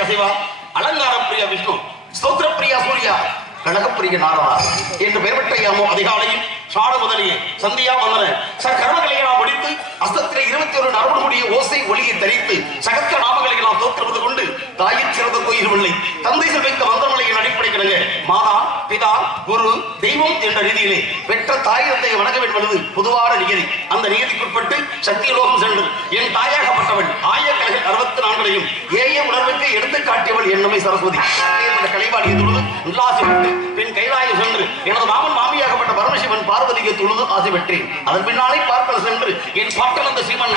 பிரியா சிவா, அலங்கார பிரியா விஷ்ணு, ஸ்தோத்திர பிரியா சூர்யா, கனகப்பிரிய நாரதா என்று பெயர் பெற்ற யாமோ அதிகாலையில் சாட முதலியே சந்தியா வந்தன கர்மங்களை நாம் முடித்து அஸ்தத்திலே 21 நரம்பு முடிய ஓசை ஒளியை தரித்து சகத்திர நாமங்களை நாம் தோற்றுவது கொண்டு தாயின் சிறந்த கோயில்வில்லை தந்தை சிறந்த மந்திரமலையின் அடிப்படை கிடங்க மாதா பிதா குரு தெய்வம் என்ற ரீதியிலே பெற்ற தாய் தந்தையை வணங்க வேண்டும் என்பது பொதுவான நியதி. அந்த நியதிக்குட்பட்டு சத்தியலோகம் சென்று என் தாயாகப்பட்டவள் ஆயக்கலைகள் 64 ஏய உணர்வுக்கு எடுத்து காட்டியவள் என்னமை சரஸ்வதி கலைவாடியை தொழுது உல்லாசி விட்டு பின் கைலாயம் சென்று எனது மாமன் மாமியாகப்பட்ட பரமசிவன் பார்வதியை தொழுது ஆசை பெற்றேன். அதன் பின்னாலே பார்க்கல் சென்று என் பாட்டனந்த சீமன்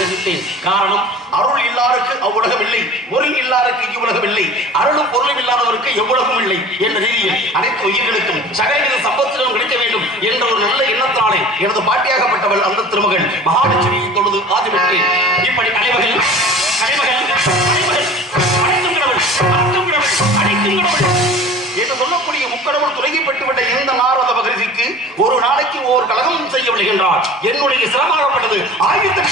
ரசித்தேன். காரணம் அருள் இல்லாருக்கு அவ்வுலகம் இல்லை, பொருள் இல்லாருக்கு இவ்வுலகம் இல்லை, அருளும் பொருளும் இல்லாதவருக்கு எவ்வுலகம் இல்லை என்ற ரீதியில் அனைத்து உயிர்களுக்கும் சகலவித சம்பத்திலும் கிடைக்க வேண்டும் என்ற ஒரு நல்ல எண்ணத்தினாலே எனது பாட்டியாகப்பட்டவள் அந்த திருமகள் மகாலட்சுமியை தொழுது ஆசை பெற்றேன். இப்படி கலைமகள் என்று சொல்லக்கூடிய முக்கடவுள் துறையப்பட்டுவிட்ட இந்த நாரத மகரிஷிக்கு ஒரு நாளைக்கு ஓர் கலகம் செய்ய விடுகின்றார். என்னுடைய சிரமப்பட்டது 1008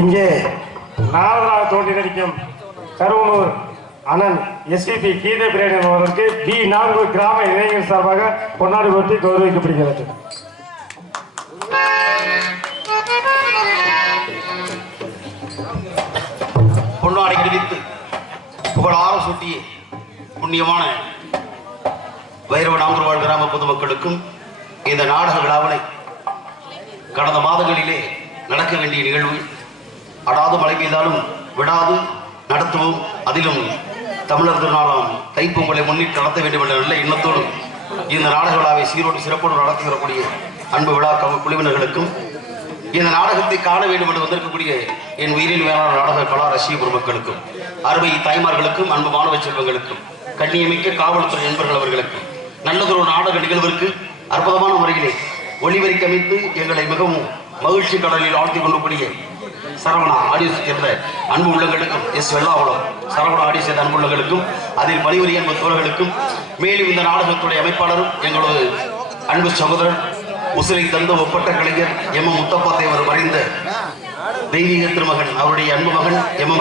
இங்கே நாரதராக தோன்றி நடிக்கும் கருவனூர் அண்ணன் எஸ்பிபி கீதை பிரேடன் அவர்களுக்கு B4 கிராம இளைஞர் சார்பாக பொன்னாடி போட்டி கௌரவிக்கப்படுகிறது. பொன்னாடி கிடைத்து புகழார சூட்டிய புண்ணியமான வைரவநாங்கர்வாழ் கிராம பொதுமக்களுக்கும் இந்த நாடக விழாவினை கடந்த மாதங்களிலே நடக்க வேண்டிய நிகழ்வு அடாது மழை பெய்தாலும் விடாது நடத்துவோம். அதிலும் தமிழர் திருநாளாம் தைப்பொங்கலை முன்னிட்டு நடத்த வேண்டும் என்ற நல்ல எண்ணத்தோடு இந்த நாடக விழாவை சீரோடு சிறப்போடு நடத்தி வரக்கூடிய அன்பு விழா குழுவினர்களுக்கும் இந்த நாடகத்தை காண வேண்டும் என்று வந்திருக்கக்கூடிய என் உயிரின் மேலான நாடக கலா ரசிக பெருமக்களுக்கும் அருமை தாய்மார்களுக்கும் அன்பு மாணவ செல்வங்களுக்கும் கண்ணியமிக்க காவல்துறை நண்பர்கள் அவர்களுக்கும் நல்லதொரு நாடக நிகழ்விற்கு அற்புதமான முறையிலே ஒளிவரிக்கமைத்து எங்களை மிகவும் மகிழ்ச்சி கடலில் ஆழ்த்தி கொண்டக்கூடிய சரவணா ஆடியோ சேர்ந்த அன்பு உள்ளங்களுக்கும் வெள்ளாவளம் சரவணா ஆடியோ சேர்ந்த அன்பு உள்ளங்களுக்கும் அதில் பணிபுரிய அன்பு தோழர்களுக்கும் மேலும் இந்த நாடகத்துடைய அமைப்பாளரும் எங்களது அன்பு சகோதரர் உசிரை தந்த ஒப்பட்ட கலைஞர் முத்தப்பா தேவர் மறைந்த தெய்வீக திருமகன் அவருடைய அன்பு மகன்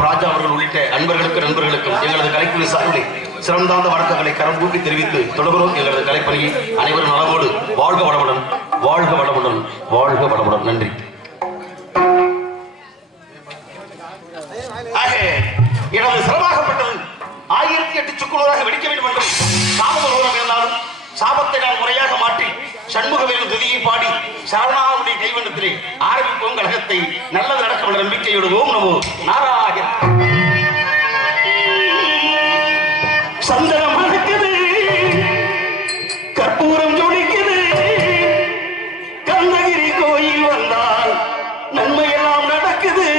ராஜா அவர்கள் உள்ளிட்ட அன்பர்களுக்கும் நண்பர்களுக்கும் எங்களது கலைக்குழு சார்பில் சிறந்தாந்த வணக்கங்களை கரம் கூப்பி தெரிவித்து தொடர்கிறோம். எங்களது கலைப்பணியை அனைவரும் நலமோடு வாழ்க வளமுடன், வாழ்க வளமுடன், வாழ்க வளமுடன். நன்றி. எனது சிரமமாகப்பட்டது 1008 சுக்குநூறாக வெடிக்க வேண்டும் என்று சாபம் இருந்தாலும் சாபத்தை நான் முறையாக மாற்றி சண்முகவேல் துதியை பாடி சரவணாவுடைய கைவண்ணத்திலே ஆரம்பிப்போம் கழகத்தை. நல்லது நடக்கும் என்ற நம்பிக்கையோடு ஓம் நமோ நாராயண. சந்தனம் அழைக்குது, கற்பூரம் ஜொலிக்குது, கந்தகிரி கோயில் வந்தால் நன்மையெல்லாம் நடக்குது.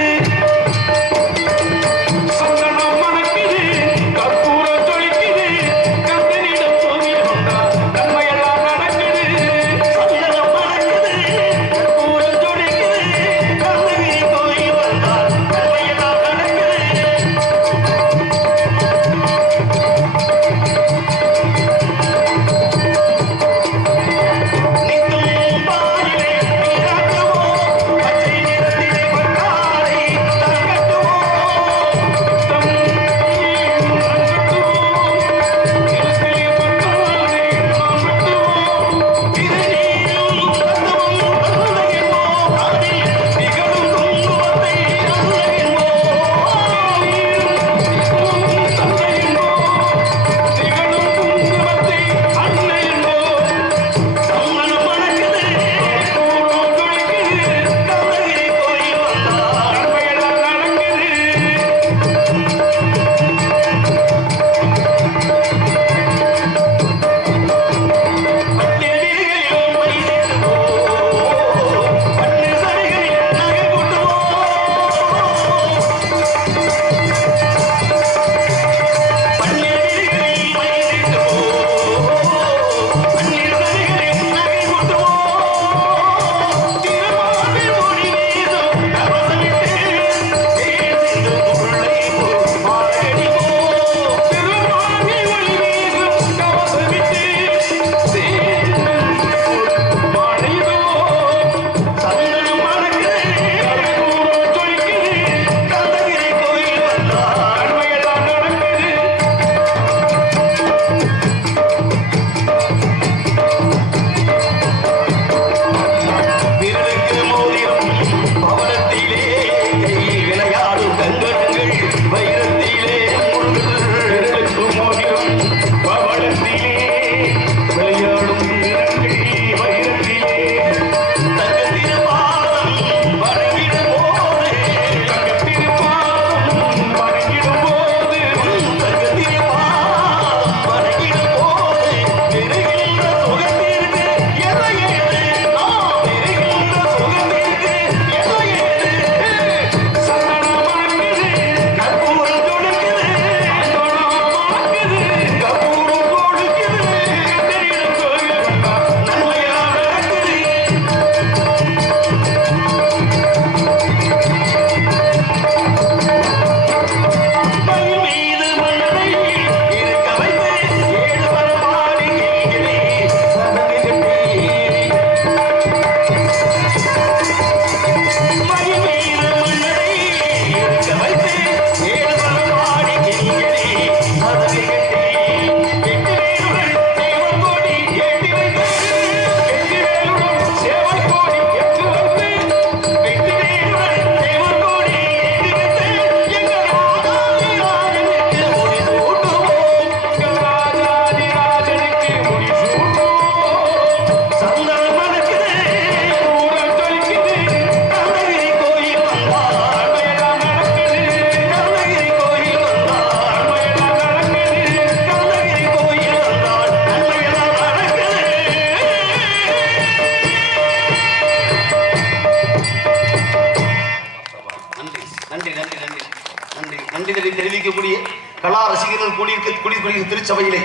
புரிந்து திருச்சபையிலே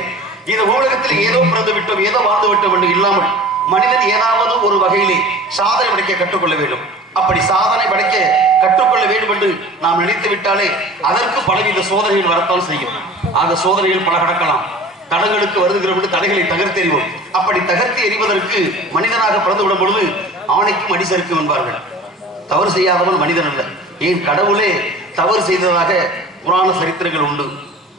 இந்த உலகத்தில் ஏதோ பிறந்து விட்டோம், ஏதோ வாழ்ந்து விட்டோம் என்று இல்லாமல் மனிதன் ஏதாவது ஒரு வகையிலே சாதனை படைக்க கற்றுக்கொள்ள வேண்டும். அப்படி சாதனை படைக்க கற்றுக்கொள்ள வேண்டும் என்று நாம் நினைத்து விட்டாலே அதற்கு பலவித சோதனைகள் வரத்தான் செய்யும். அந்த சோதனைகள் பல கடக்கலாம். தடங்களுக்கு வருகிற தடைகளை தகர்த்தெறிவோம். அப்படி தகர்த்து எறிவதற்கு மனிதனாக பிறந்து விடும் பொழுது ஆணைக்கும் அடிசருக்கும் என்பார்கள். தவறு செய்யாதவன் மனிதன் அல்ல. ஏன் கடவுளே தவறு செய்ததாக புராண சரித்திரங்கள் உண்டு,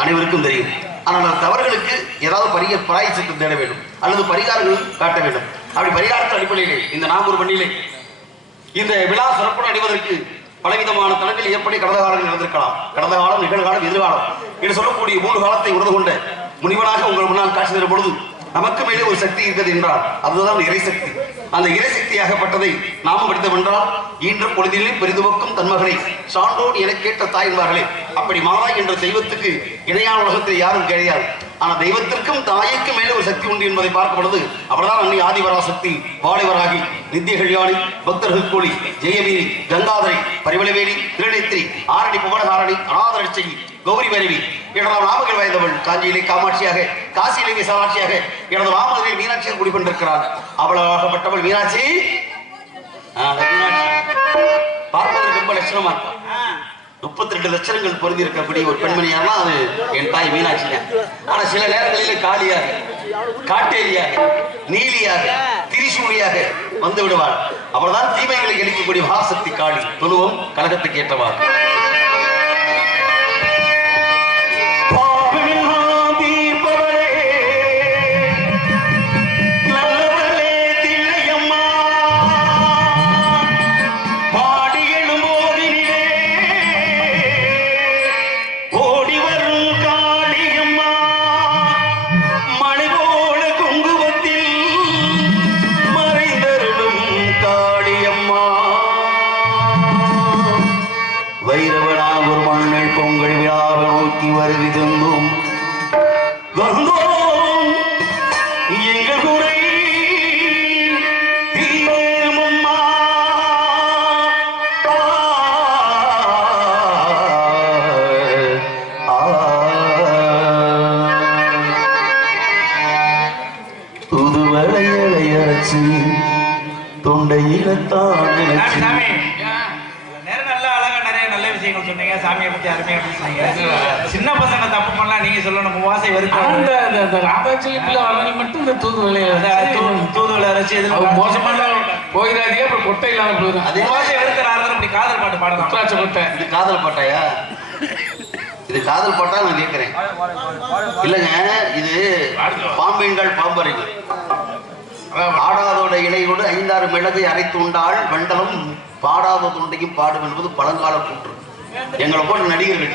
அனைவருக்கும் தெரியும். ஆனால் தவறுகளுக்கு ஏதாவது பிராயச்சித்தம் தேட வேண்டும் அல்லது பரிகாரங்கள் காட்ட வேண்டும். அப்படி பரிகாரத்தின் அடிப்படையிலே இந்த நாகூர் மண்ணிலே இந்த விழா சிறப்புடன் அடைவதற்கு பலவிதமான தளங்கள் எப்படி கடந்த காலங்கள் நடந்திருக்கலாம். கடந்த காலம், நிகழ்காலம், எதிர்காலம் என்று சொல்லக்கூடிய 3 காலத்தை உணர்ந்து கொண்ட முனிவனாக உங்கள் முன்னால் காட்சி தரும் பொழுது நமக்கு மேலே ஒரு சக்தி இருக்கிறது என்றால் அதுதான் இறைசக்தி. அந்த இறைசக்தியாகப்பட்டதை நாமும் படித்தோம் என்றால் இன்றும் பொழுதிலே பெரிதுவக்கும் தன்மகனை சான்றோடு என கேட்ட தாய் என்பார்களே, அப்படி மாதாய் என்ற தெய்வத்துக்கு இணையான உலகத்தில் யாரும் கிடையாது. ஆனால் தெய்வத்திற்கும் தாய்க்கும் மேலே ஒரு சக்தி உண்டு என்பதை பார்க்கப்படுது. அவர்தான் அன்னை ஆதிவராசக்தி, வாழைவராகி, நித்திய கல்யாணி, பக்தர்கள் கோழி, ஜெயவீரி, கங்காதரி, பரிமளவேணி, திருநெத்திரி, ஆரணி, புவனகாரணி, அநாதரட்சகி, கௌரி பரவி எனது நாமங்கள் வாய்ந்தவள். காஞ்சியிலே காமாட்சியாக, காசியிலே விசாலாட்சியாக, எனது மாமதுரையில் மீனாட்சியாக குடிக்கொண்டிருக்கிறார். அவ்வளவாகப்பட்டவள் மீனாட்சி. பார்ப்பதற்கு ரொம்ப லட்சணமா இருக்கும். 32 லட்சணங்கள் பொருந்தி இருக்கக்கூடிய ஒரு பெண்மணியானா அது என் தாய் மீனாட்சி. ஆனா சில நேரங்களிலே காளியாக, காட்டேரியாக, நீலியாக, திரிசூலியாக வந்து விடுவாள். அவள்தான் தீமைகளை எளிக்கக்கூடிய மகாசக்தி காளி. துணுவும் கலகத்துக்கு ஏற்றவாள். சின்ன பசங்க தப்பு பண்ணலாம், நீங்க சொல்லணும். வாசை தூதுவளை அரைச்சி மோசமான போயிடாதீங்க, அப்புறம் கொட்டை இல்லாம போயிடும். அதே வாசை வெறுக்கிறாரு. அப்படி காதல் பாட்டு பாடலாம். கொட்டை. இது காதல் பாட்டாயா? இது காதல் பாட்டா நான் கேட்கிறேன். இல்லைங்க, இது பாம்பெண்கள் பாம்பறிவு. ஆடாதோட இலையோடு 5-6 மிளகு அரைத்து உண்டால் வண்டலம் பாடாத தொண்டையும் பாடும் என்பது பழங்கால கூற்று. எங்களை போட்ட நடிகர்கள்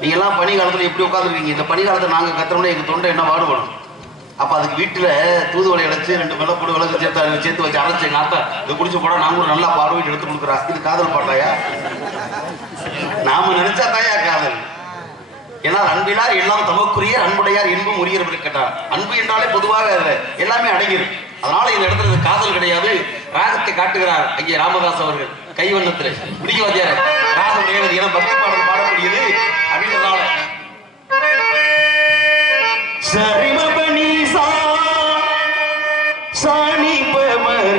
நீங்க எல்லாம் பனி காலத்துல எப்படி உட்காந்துருக்கீங்க? இந்த பனி காலத்தை நாங்க கத்துறோம்னா எங்க தொண்டை என்ன பாடுபடும். அப்ப அதுக்கு வீட்டுல தூதுவளை அடைச்சு 2 வெள்ளப்பூடு விளக்கு சேர்த்து வச்சு அரைச்சு எங்க ஆத்தா இதை குடிச்சு போட நாங்க ஒரு நல்லா பார்வையில் எடுத்து கொடுக்குறா. இது காதல் பாட்டாயா? நாம நினைச்சா தாயா காதல். ஏன்னா அன்பிலார் எல்லாம் தமக்குரிய, அன்புடையார் என்பும் உரியவர் கேட்டார். அன்பு என்றாலே பொதுவாக எல்லாமே அடங்கிடும். அதனால இந்த இடத்துல காதல் கிடையாது. ராகத்தை காட்டுகிறார் ஐயா ராமதாஸ் அவர்கள் கைவண்ணத்தில். பிடிக்கவாதியார் ராகம் ரேவதி என பக்தி பாடல் பாடக்கூடியது அப்படின்றதால சரிமபனீசா சாணிபமரீசா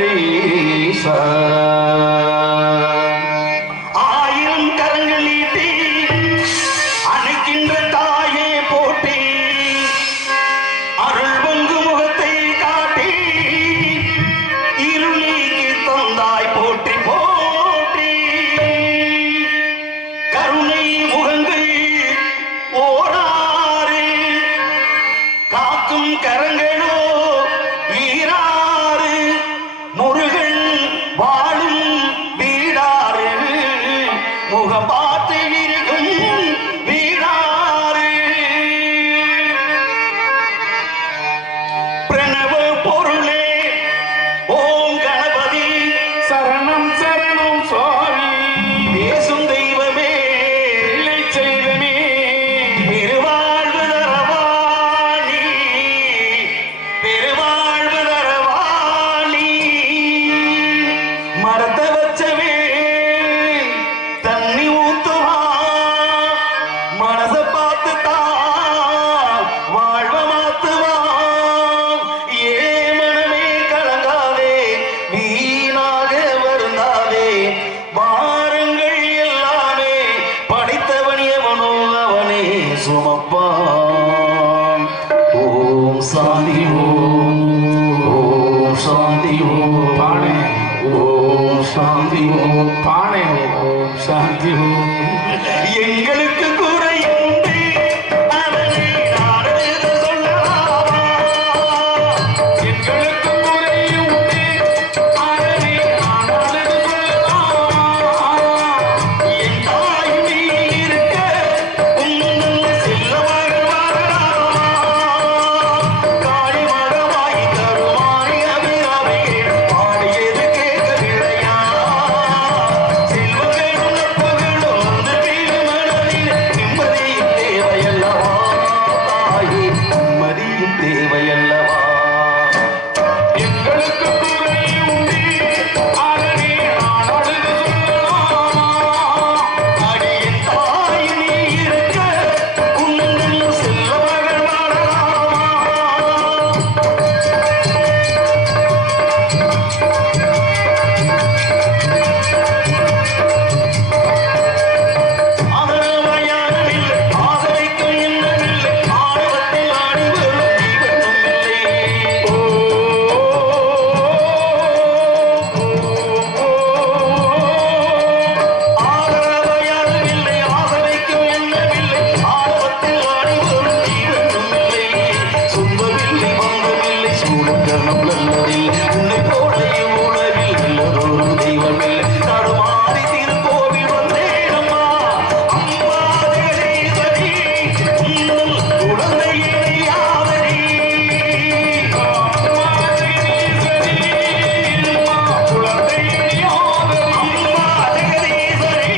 சாந்தி ஓம் ஓம் சாந்தி ஓம் பானே ஓம் சாந்தி ஓம் பானே ஓம் சாந்தி ஓம் எங்களுக்கு குறையுண்டு அதனை நாரது சொல்லலாமா எங்களுக்கு குறையுண்டு அதனை நாரது சொல்லலாமா என் தாய் நீ இருக்க உங்கள் செல்லமாக வரலாமா காளி மகமாய் கருமாறி அபிராமியே பாடியது கேட்கவில்லையா செல்வங்களும் நட்புகளும் வந்து வீடும் மனதில் நிம்மதியும் தேவையல்லவா தாயே நிம்மதியும் தேவையல்லவா எங்களுக்கு குறை உண்டு அதனை நான் அழுது சொல்லலாமா அடியின் தாய் நீ இருக்க உங்கள் செல்ல மகள் வாழலாமா ஆதரவையானவில்லை ஆதரிக்கும் எண்ணமில்லை ஆணவத்தில் ஆடி வரும் ஜீவனும் இல்லை ஆதரவையானவில்லை ஆதரிக்கும் எண்ணமில்லை ஆணவத்தில் ஆடி வரும் ஜீவனும் இல்லை சொந்தமில்லை பந்தமில்லை சூழக்கணம் நல்லதில்லை உன்னை போல உலகில் நல்லதொரு தெய்வமில்லை தடுமாறி திருக்கோவில் வந்தேனம்மா அம்மா ஜெகதீஸ்வரி உங்கள் குழந்தையை யாவரி அம்மா ஜெகதீஸ்வரி அம்மா குழந்தையை யாவரி அம்மா ஜெகதீஸ்வரி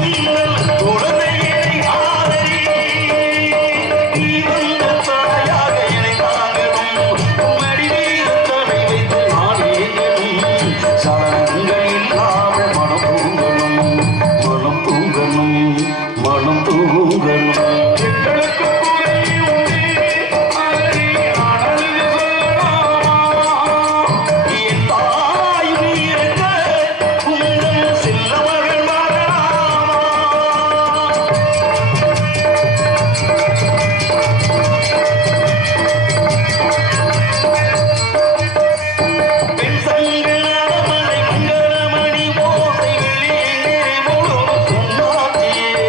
உங்கள் குழந்தையை ஆதரி நீ வந்த தாயாக என்னை தாங்கணும் உம்மடி மீது தடை வைத்து நான் ஏங்கணும் சலனங்கள் இல்லாமல் மனம் தூங்கணும் மனம் தூங்கணும் மனம் தூங்கணும் எங்களுக்கு குறை உண்டு அதனை நான் அழுது சொல்லலாமா என் தாய் நீ இருக்க உங்கள் செல்ல மகள் வாழலாமா பெண் சங்கல் அடமலை மங்களமணி ஓசை வெளியேறி முழுதும் பொன்னாட்சியே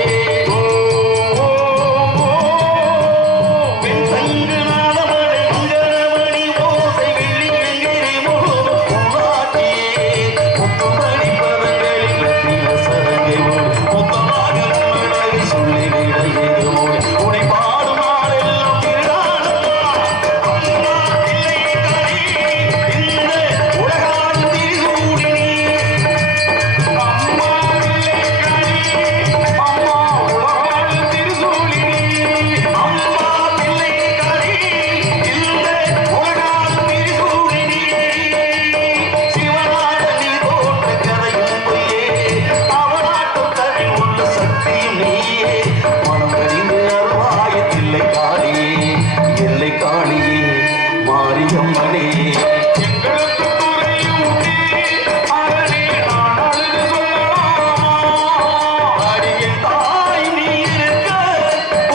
பெண் சங்கல் அடமலை மங்களமணி ஓசை வெளியேறி முழுதும் பொன்னாட்சியே முத்துமணி பதங்களில் ரத்தின சரங்கை முத்தமாக உன்னழகை சொல்லிவிட ஏது மொழி உனை பாடும் நாளெல்லாம் திருநாளம்மா அம்மா இல்லை கரை இந்த உலகால் திரிசூடினி அம்மா இல்லை கரை அம்மா உலகால் திரிசூடினி அம்மா இல்லை கரை இந்த உலகால் திரிசூடினி சிவனாக நீ தோற்ற கதையும் பொய்யே அவனாட்டும் தனி உள்ள சக்தியும் நீயே மனம் கறிந்து அருவாயத்தில்லை காளியே எல்லை காளியே மாரியம்மனே எங்களுக்கு குறை உண்டு அதனை நான் அழுது சொல்லலாமா அடியின் தாய் நீ இருக்க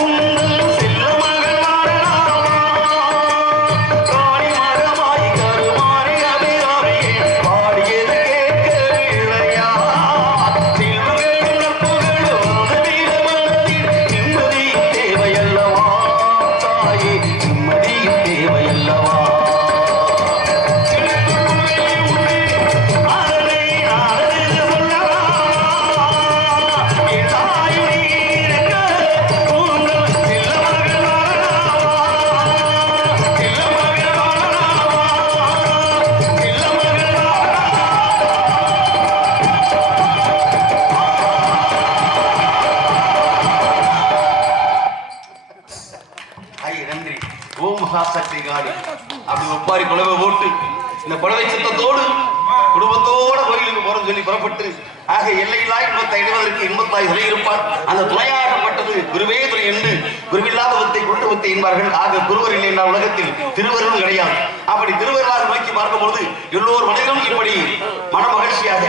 உங்கள் செல்ல மகள் வாழலாமா காளி மகமாய் கருமாறி அபிராமியே பாடியது கேட்கவில்லையா செல்வங்களும் நட்புகளும் வந்து வீடு மனதில் நிம்மதியும் தேவையல்லவா தாயே நிம்மதியும் தேவையல்லவா எனக்கு குறை உண்டு அதனை நான் அழுது சொல்லலாமா என் தாய் நீ இருக்க உங்கள் செல்ல மகள் வாழலாமா செல்ல மகள் வாழலாமா செல்ல மகள் வாழலாமா ஐய நன்றி ஓம் மகாசக்தி காளி அப்படி ஒப்பாரி குலவை போட்டு இந்த குலவை சித்தத்தோடு குடும்பத்தோட கோயிலுக்கு போறோம்னு சொல்லி புறப்பட்டு ஆக எல்லையில்லா இன்பத்தை அடைவதற்கு இன்பத்தாய் இருப்பார் அந்த துணையாகப்பட்டது குருவே துணை என்று குருவில்லாத ஒத்தை குருவத்தை என்பார்கள் ஆக குருவர் இல்லை என்ற உலகத்தில் திருவருளும் கிடையாது அப்படி திருவருளாக நோக்கி பார்க்கும் பொழுது எல்லோர் மனிதனும் இப்படி மன மகிழ்ச்சியாக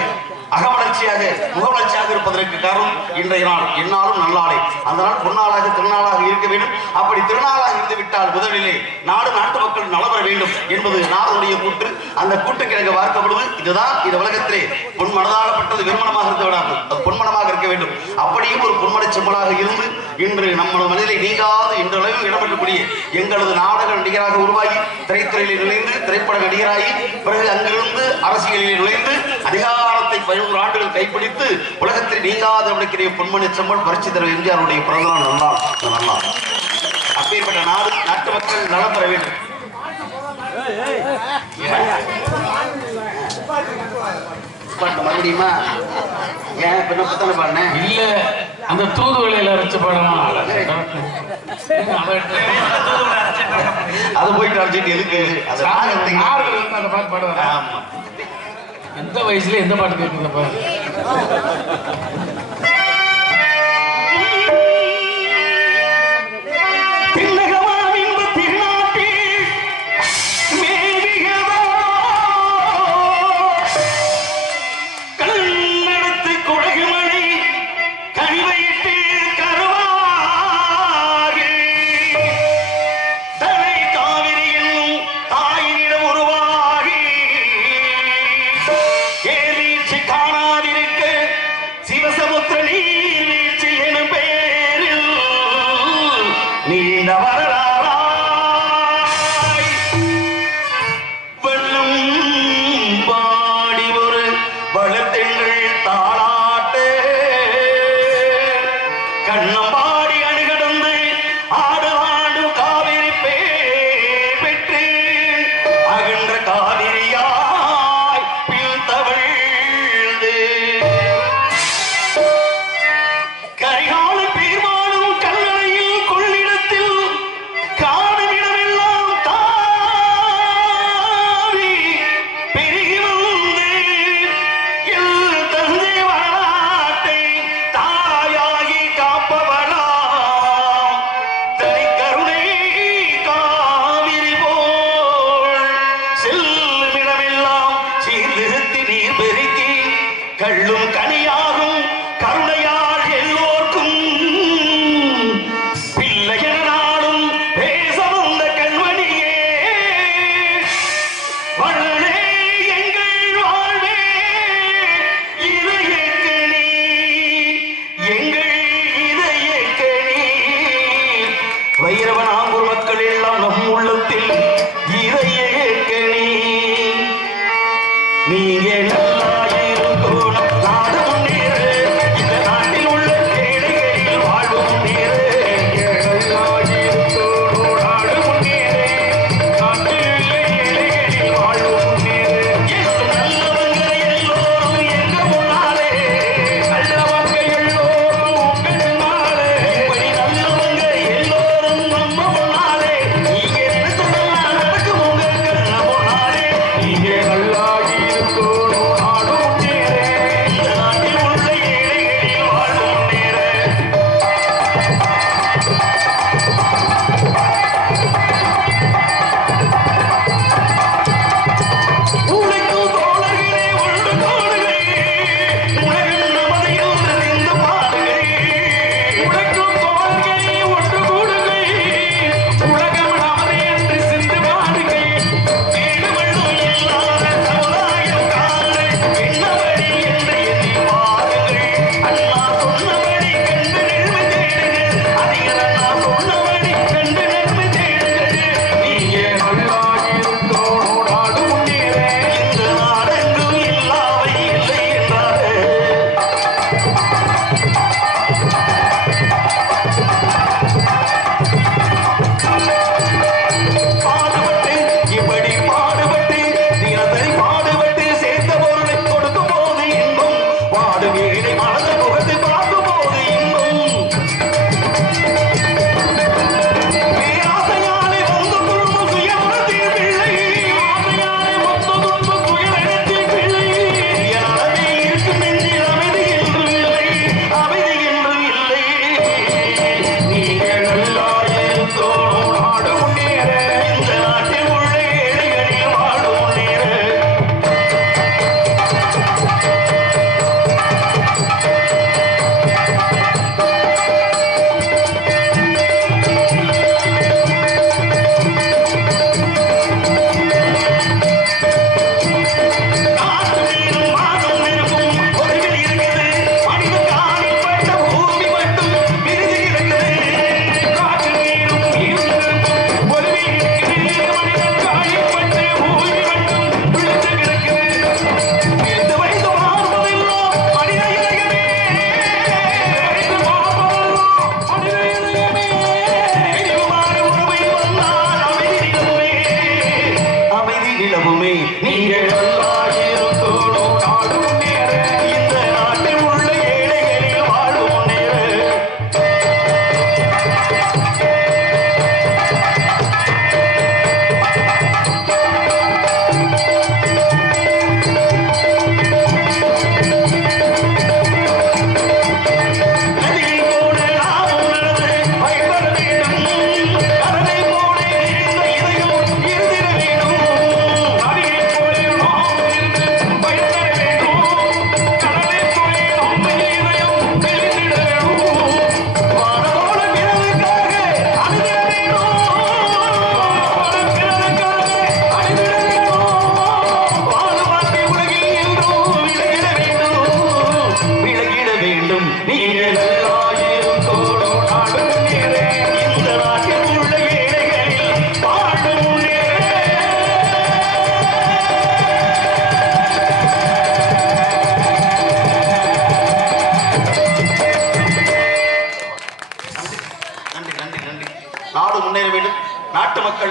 அகவளர்ச்சியாக முகவளர்ச்சியாக இருப்பதற்கு காரணம் இன்றைய நாள் என்னாலும் நல்லாளே. அந்த நாள் பொன்னாளாக திருநாளாக இருக்க வேண்டும். அப்படி திருநாளாக இருந்து விட்டால் முதலிலே நாடு நாட்டு மக்கள் நலம் பெற வேண்டும் என்பது நாடுடைய கூற்று. அந்த கூட்டுக்கு எனக்கு பார்க்கப்படுவது இதுதான். இந்த உலகத்திலே பொன்மனதாகப்பட்டது வெறுமனமாக இருக்க விடாது, அது பொன்மனமாக இருக்க வேண்டும். அப்படியும் ஒரு பொன்மன செம்மலாக இருந்து இன்று நம்ம மனிதனை நீங்காது இன்றளவும் இடம்பெற்றக்கூடிய எங்களது நாடக நடிகராக உருவாகி திரைத்துறையில் நுழைந்து திரைப்பட நடிகராகி பிறகு அங்கிருந்து அரசியலில் நுழைந்து அதிகாரத்தை 11 ஆண்டுகள் கைப்பிடித்து உலகத்தில் நீங்காது விடுக்கிற பொன்மணி செம்மல் பரிசு தலைவர் எம்ஜிஆருடைய பிறந்தநாள் நல்லா நல்லா. அப்பேற்பட்ட நாடு நாட்டு மக்கள் நலம் பெற வேண்டும். மறுபடியுமா ஏன் பின்னப்பத்தான பாடினேன் இல்ல அந்த தூதுவளையில அரைச்ச பாடமா அது போயிட்டு அரைச்சிட்டு எதுக்கு அந்த பாட்டு பாடுவாங்க. எந்த வயசுல எந்த பாட்டு கேட்குறப்ப சிவசமுத்திர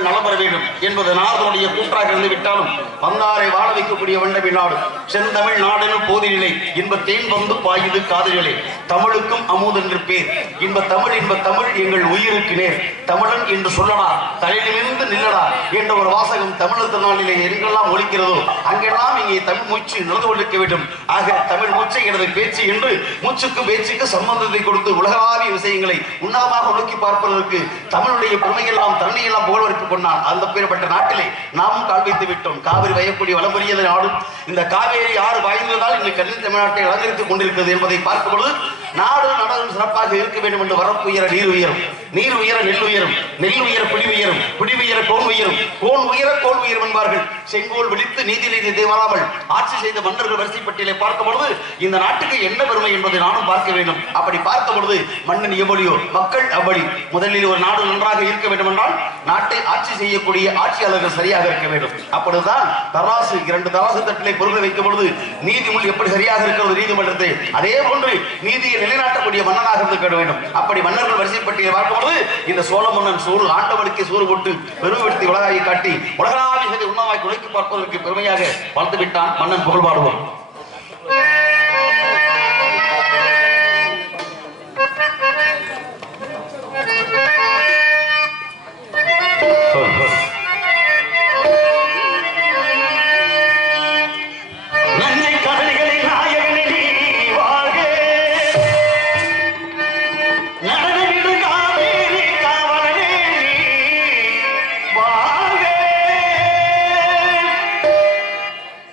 மக்கள் நலம் பெற வேண்டும் என்பது நாதனுடைய கூற்றாக இருந்து விட்டாலும் வந்தாரை வாழ வைக்கக்கூடிய வண்டமி நாடு செந்தமிழ் நாடெனும் போதினிலை இன்பத்தேன் வந்து பாயுது காதலிலே தமிழுக்கும் அமுது என்று பேர் இன்ப தமிழ் எங்கள் உயிருக்கு நேர் தமிழன் என்று சொல்லடா தலையிலிருந்து நில்லடா என்ற ஒரு வாசகம் தமிழர் திருநாளிலே எங்கெல்லாம் ஒலிக்கிறதோ அங்கெல்லாம் இங்கே தமிழ் மூச்சு நடந்து கொண்டிருக்க வேண்டும். ஆக தமிழ் மூச்சை எனது பேச்சு என்று மூச்சுக்கு பேச்சுக்கு சம்பந்தத்தை கொடுத்து உலகளாவிய விஷயங்களை உன்னதமாக நோக்கி பார்ப்பதற்கு தமிழுடைய பெருமையெல்லாம் தன்னையெல்லாம் புகழ்வருக்கு கொண்டான். அந்த பேர்பட்ட நாட்டிலே நாமும் கால் வைத்து விட்டோம். காவிரி வயக்கூடிய வளம்பெரியது நாடும் இந்த காவேரி ஆறு வாய்ந்ததால் இன்று கல்வி தமிழ்நாட்டை அலங்கரித்துக் கொண்டிருக்கிறது என்பதை பார்க்கும் பொழுது நாடு நடனம் சிறப்பாக இருக்க வேண்டும் என்று வரப்பு உயர நீர் உயரும், நீர் உயர நெல் உயரும், நெல் உயர குடி உயரும், குடி உயர கோன் உயரும், கோன் உயர கோல் உயரும் என்பார்கள். செங்கோல் விழித்து நீதி தேவராமல் ஆட்சி செய்த மன்னர்கள் வரிசை பட்டியலை பார்க்கும் பொழுது இந்த நாட்டுக்கு என்ன பெருமை என்பதை நானும் பார்க்க வேண்டும். அப்படி பார்க்கும் பொழுது மன்னன் எவ்வளியோ மக்கள் அவ்வளி. முதலில் ஒரு நாடு நன்றாக இருக்க வேண்டும் என்றால் நாட்டை ஆட்சி செய்யக்கூடிய ஆட்சியாளர்கள் சரியாக இருக்க வேண்டும். அப்பொழுதுதான் தராசு 2 தராசு தட்டிலே பொருளை வைக்கும் பொழுது நீதிமொழி எப்படி சரியாக இருக்கிறது நீதிமன்றத்தை அதே போன்று நீதியை நிலைநாட்டக்கூடிய மன்னனாக இருக்க வேண்டும். அப்படி மன்னர்கள் வரிசை பட்டியலை பார்க்கும்போது இந்த சோழ மன்னன் சோறு ஆண்டவனுக்கு சோறு போட்டு பெருமைப்படுத்தி உலகாயை காட்டி உலகளாவிய உண்ணாவாய் குலைக்கு பார்ப்பதற்கு பெருமையாக வளர்த்து விட்டான். மன்னன் புகழ் பாடுவோம்.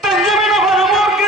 தஞ்சமென வருவோர்க்கு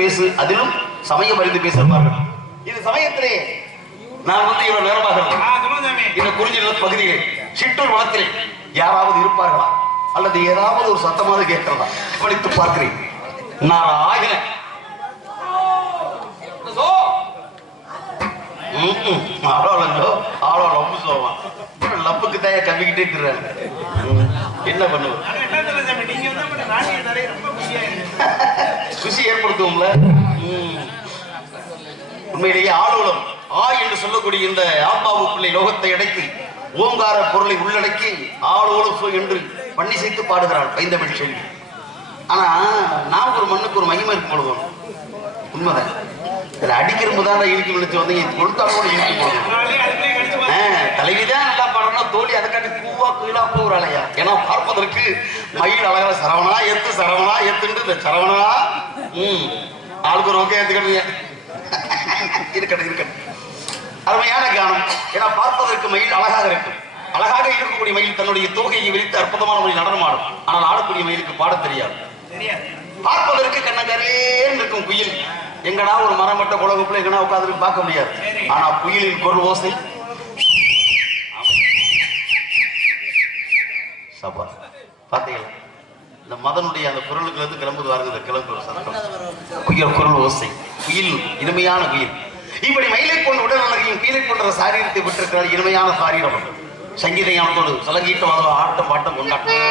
பேசு, அதிலும் சமயம் அறிந்து பேசுவார்கள். இந்த சமயத்திலே நான் வந்து இவ்வளவு நேரமாக இந்த குறிஞ்சி நில பகுதியிலே சிற்றூர் வளத்திலே யாராவது இருப்பார்களா அல்லது ஏதாவது ஒரு சத்தமாக கேட்கிறதா படித்து பார்க்கிறேன். நாராயண லப்புக்கு தாய கம்பிக்கிட்டே திடுறாங்க. என்ன பண்ணுவோம், குஷி ஏற்படுத்துவோம்ல. உண்மையிலேயே ஆளுலம் என்று சொல்லக்கூடிய இந்த ஆத்மாவுக்குள்ளே லோகத்தை அடக்கி ஓங்கார பொருளை உள்ளடக்கி ஆளோலம் என்று பண்ணி செய்து பாடுகிறாள் பைந்தமிழ் செல்வி. ஆனா நான் ஒரு மண்ணுக்கு ஒரு மகிமை இருக்கும் பொழுது உண்மைதான் அடிக்கிற முதான இழுக்கி விழிச்சு வந்து கொடுத்தாலும் இழுக்கி போடுவோம். தலைவிதான் நல்லா பாடணும், தோழி அதை காட்டி பூவா கீழா போகிறாளையா. ஏன்னா பார்ப்பதற்கு மயில் அழகா சரவணா எத்து சரவணா எத்துண்டு இந்த சரவணா ஆளுக்கு ஒரு ஓகே ஏத்துக்கணுங்க. இருக்கட்டும் இருக்கட்டும், அருமையான கானம். ஏன்னா பார்ப்பதற்கு மயில் அழகாக இருக்கும். அழகாக இருக்கக்கூடிய மயில் தன்னுடைய தோகையை விரித்து அற்புதமான முறையில் நடனமாடும். ஆனால் ஆடக்கூடிய மயிலுக்கு பாட தெரியாது. பார்ப்பதற்கு கண்ணகரேன்னு இருக்கும் குயில். எங்கடா ஒரு மரமட்ட குலகுப்புல எங்கடா உட்கார்ந்து பார்க்க முடியாது. ஆனா குயிலின் குரல் ஓசை சபா பார்த்தீங்களா, இந்த மதனுடைய அந்த குரலுக்கு இருந்து கிளம்புது வாருங்க. இந்த கிளம்பு சத்தம் குயில் குரல் ஓசை, குயில் இனிமையான குயில். இப்படி மயிலை கொண்டு உடல் அழகையும் கீழே கொண்ட சாரீரத்தை விட்டிருக்கிறார். இனிமையான சாரீரம் சங்கீத ஞானத்தோடு சலங்கீட்டம் ஆட்டம் பாட்டம் கொண்டாட்டம்.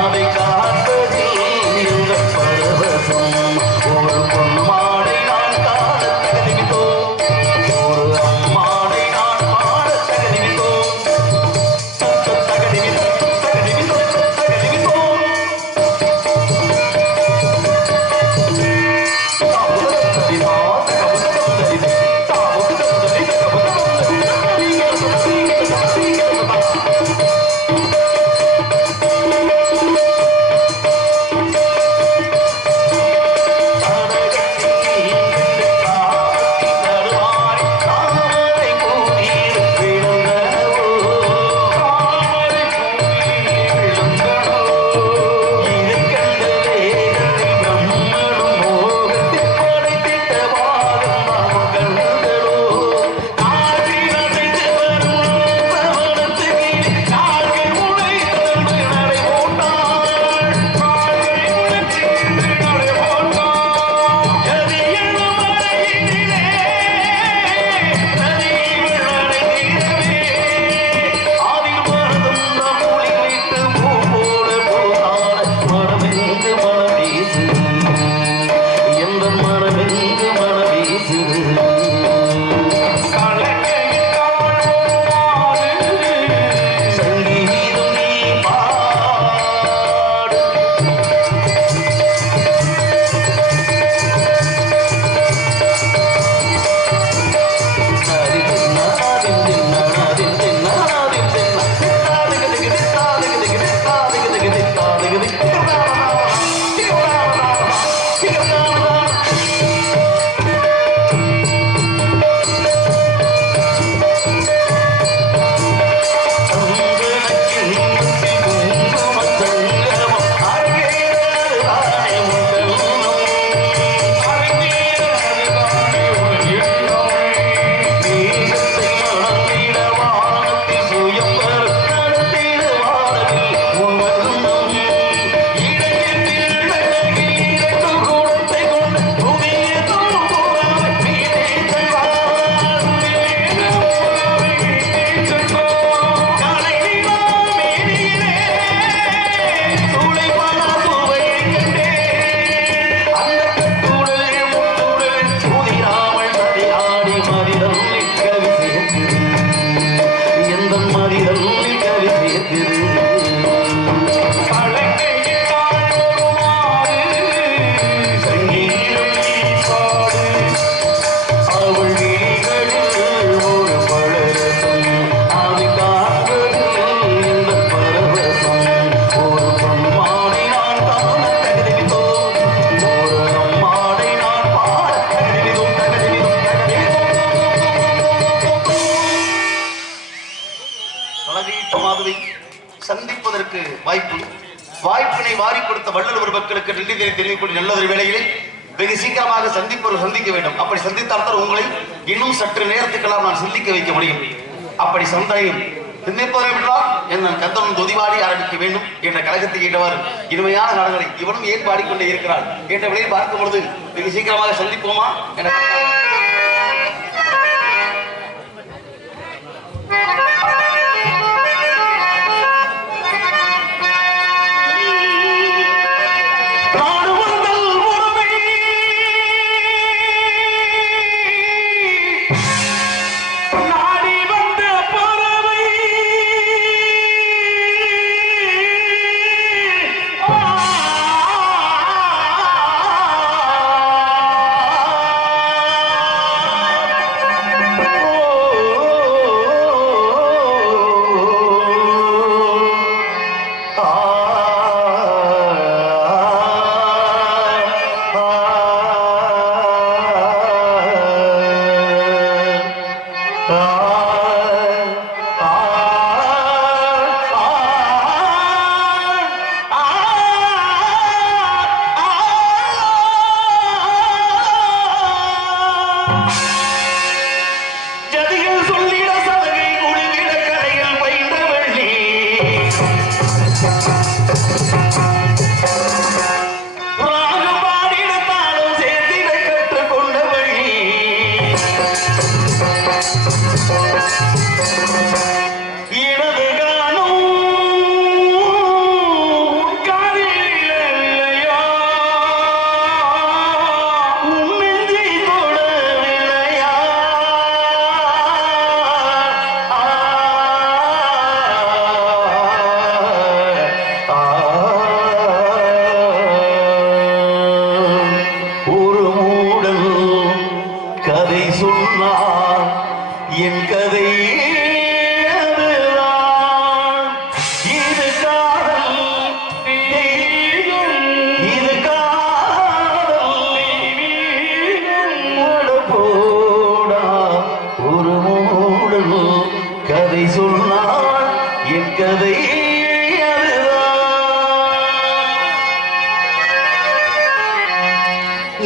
அதை காப்பதில் இந்த பரவசம் வாரி கொடுத்த வள்ளுவர் மக்களுக்கு நன்றி தெரிவிக்கக்கூடிய நல்லதொரு வேளையிலே வெகு சீக்கிரமாக சந்திக்க வேண்டும். அப்படி சந்தித்தால்தான் உங்களை இன்னும் சற்று நேரத்துக்கெல்லாம் நான் சிந்திக்க வைக்க முடியும். அப்படி சந்தாயம் சிந்திப்பதை என்றால் என்ன கந்தனும் தொதிவாடி ஆரம்பிக்க வேண்டும் என்ற கழகத்தை கேட்டவாறு இனிமையான நாடுகளை இவனும் ஏன் பாடிக்கொண்டே இருக்கிறான் என்ற விலையை பார்க்கும் பொழுது வெகு சீக்கிரமாக சந்திப்போமா என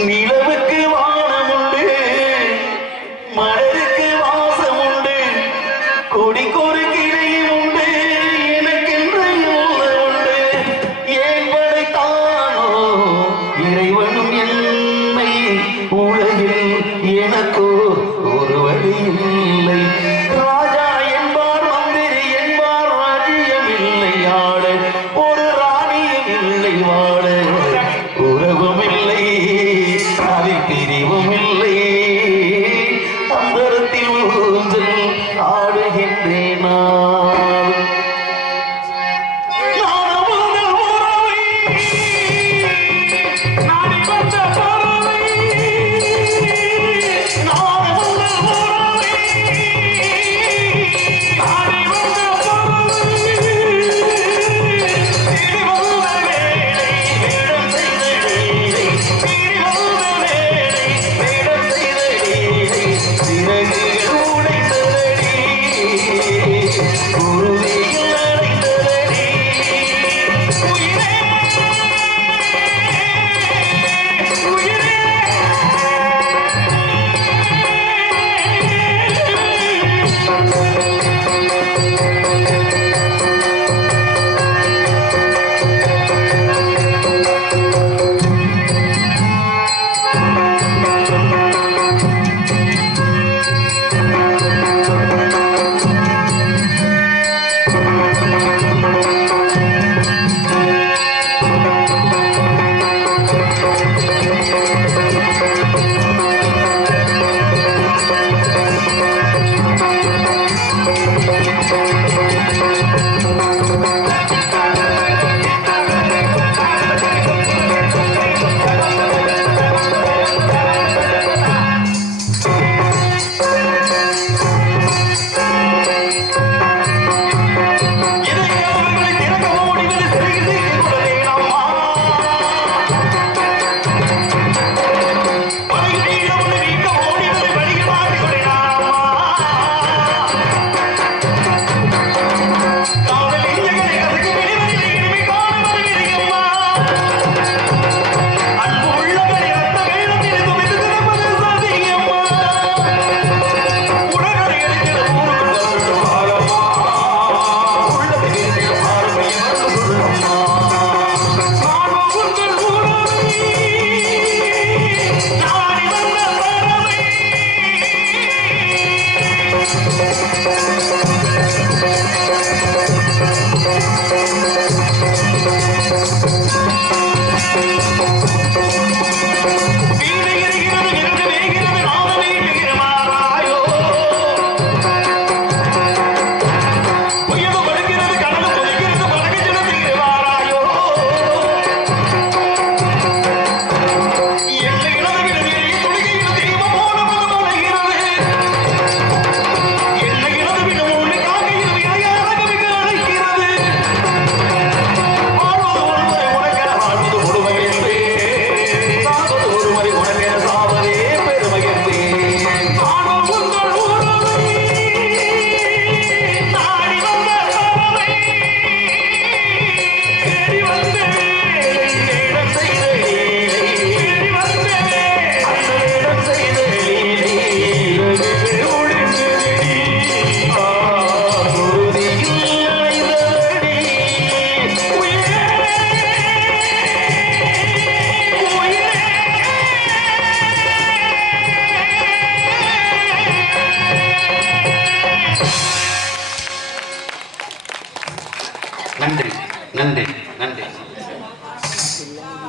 நிலவுக்கு வானம் உண்டு, மலருக்கு வாசம் உண்டு, கொடிக்கொரு கிளையும் உண்டு, எனக்கென்று உண்டு. ஏன் படைத்தானோ இறைவனும் என்னை, உலகில் எனக்கோ ஒரு வழி இல்லை. ராஜா என்பார் மந்திரி என்பார் ராஜ்யம் இல்லை ஆட, ஒரு ராணியும் இல்லை வாழ, உறவும் இல்லை பிரிவும் இல்லை, அந்தரத்தில் ஊஞ்சல் ஆடுகின்றேன் நான்.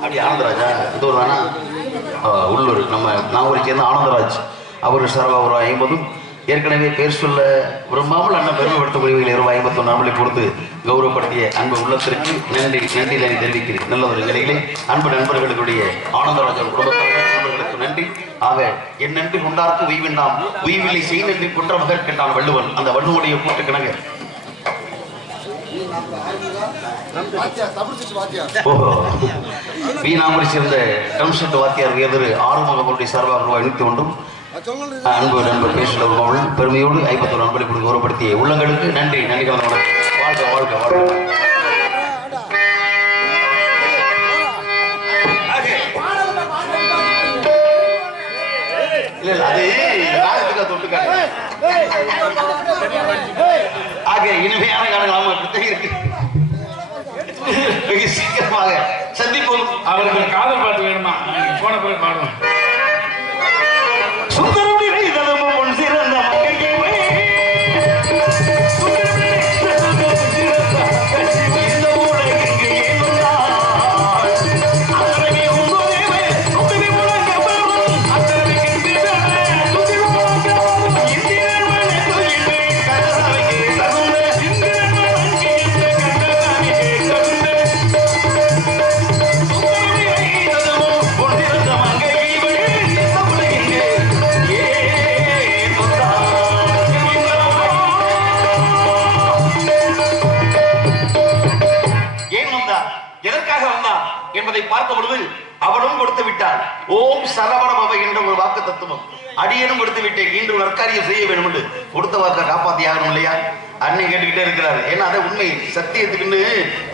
அப்படி ஆனந்தராஜா இந்த ஒரு தானா உள்ளூர் நம்ம நாகூரை சேர்ந்த ஆனந்தராஜ் அவர் சார்பாக ஒரு 50 ஏற்கனவே பேர் சொல்ல விரும்பாமல் அண்ணன் பெருமைப்படுத்தக்கூடியவர்கள் ரூபாய் 51 நம்மளை கொடுத்து கௌரவப்படுத்திய அன்பு உள்ளத்திற்கு நன்றி தெரிவிக்கிறேன். நல்ல ஒரு நிலையிலே அன்பு நண்பர்களுடைய ஆனந்தராஜன் குடும்பத்தார்களுக்கு நன்றி. ஆக என் நன்றி கொண்டார்க்கு உய்விண்டாம் உய்வில்லை செய் நன்றி குன்ற மகற்கென்றான் வள்ளுவன். அந்த வள்ளுவனுடைய கூட்டு கிணங்க வீணாமரை சேர்ந்த டம்ஷெட் வாத்தியார் உயர்திரு ஆறுமுகங்களுடைய சார்பாக ரூபாய் 101 அன்பு நண்பர் பேசுகிற பெருமையோடு 51 நண்பரை கொடுத்து கௌரவப்படுத்திய உள்ளங்களுக்கு நன்றி கலந்து வாழ்க வாழ்க வாழ்க. இல்ல அது நாகத்துக்கு தொட்டுக்காங்க. ஆக இனிமையான காலங்கள் இருக்கு. வெகு சீக்கிரமாக சந்திப்போம். அவருக்கு காதல் பாட்டு வேணுமா? போன போய் பாடுவோம். சுந்தரமுடி இதழமும் முன் சிறந்த என்பதை பார்த்த பொழுது அவளும் கொடுத்து விட்டாள். ஓம் சரவணபவ என்ற ஒரு வாக்கு தத்துவம் அடியனும் கொடுத்து விட்டேன். இன்று நற்காரியம் செய்ய வேண்டும் என்று கொடுத்த வாக்கை காப்பாத்தி ஆகணும் இல்லையா? அண்ணன் கேட்டுக்கிட்டே இருக்கிறார். ஏன்னா அதை உண்மை சத்தியத்துக்குன்னு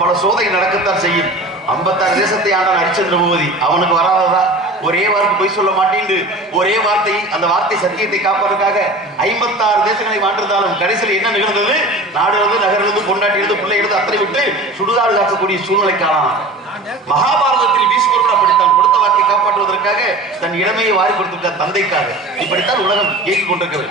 பல சோதனை நடக்கத்தான் செய்யும். 56 தேசத்தை ஆண்டான் ஹரிச்சந்திர பூபதி. அவனுக்கு வராததா? ஒரே வார்த்தை பொய் சொல்ல மாட்டேன், ஒரே வார்த்தை, அந்த வார்த்தை சத்தியத்தை காப்பதற்காக 56 தேசங்களை மாற்றிருந்தாலும் கடைசியில் என்ன நிகழ்ந்தது? நாடுறது நகர்ந்து பொண்டாட்டியிலிருந்து பிள்ளையிலிருந்து அத்தனை விட்டு சுடுகாடு காக்கக்கூடிய சூழ்நிலை காணலாம். மகாபாரதத்தில் பீஷ்மர் அப்படித்தான் கொடுத்த வார்த்தை காப்பாற்றுவதற்காக தன் இளமையை வாரி கொடுத்துவிட்டார் தந்தைக்காக. இப்படித்தான் உலகம் இயங்கிக் கொண்டிருக்கிறது.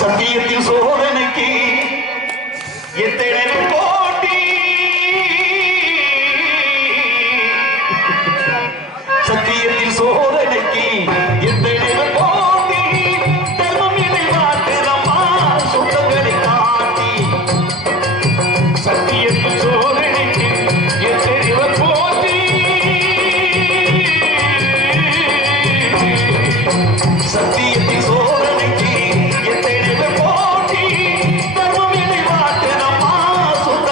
சத்தியத்தின் சோதனைக்கு எத்தனை போட்டி, சத்தியத்தின் சோதனைக்கு எத்தனை போட்டி, தர்மம் என்னை மாற்றுதம்மா சொந்தங்களை காட்டி. சத்தியத்தின் சோதனைக்கு எத்தனை போட்டி, சத்தியத்தின் சோதனைக்கு எத்தனை போட்டி, தர்மம் என்னை மாற்றுதம்மா சொந்த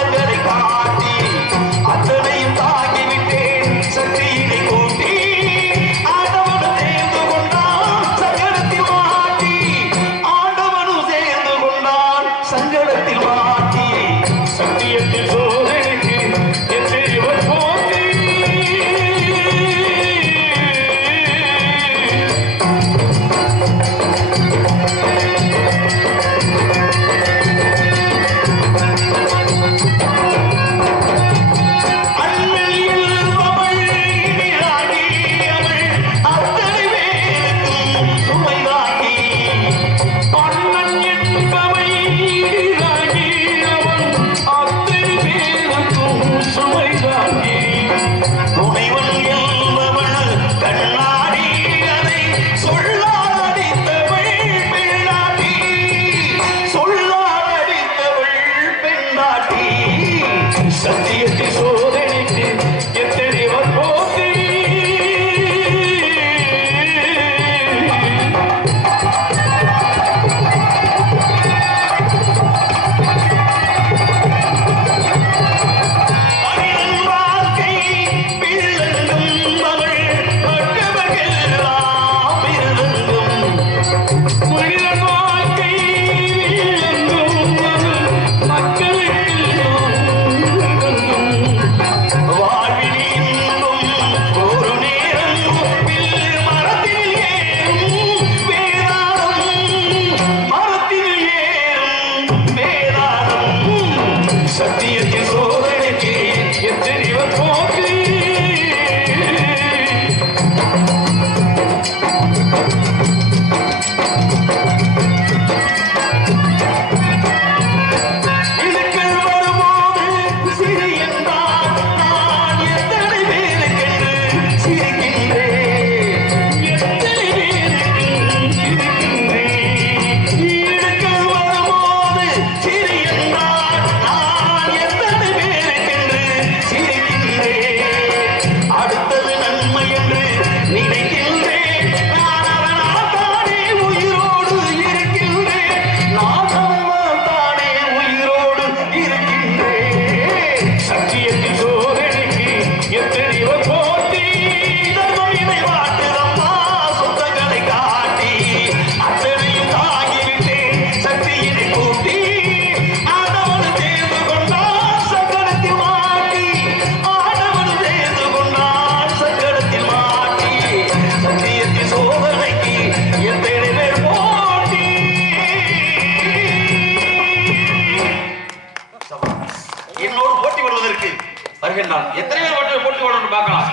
வருகின்றார். எத்தனை பேர் போட்டி போடணும் பார்க்கலாம்.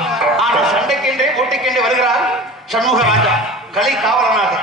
ஆனால் சண்டைக்கென்றே போட்டிக்கென்றே வருகிறார் சண்முக ராஜா கலை காவலனாக.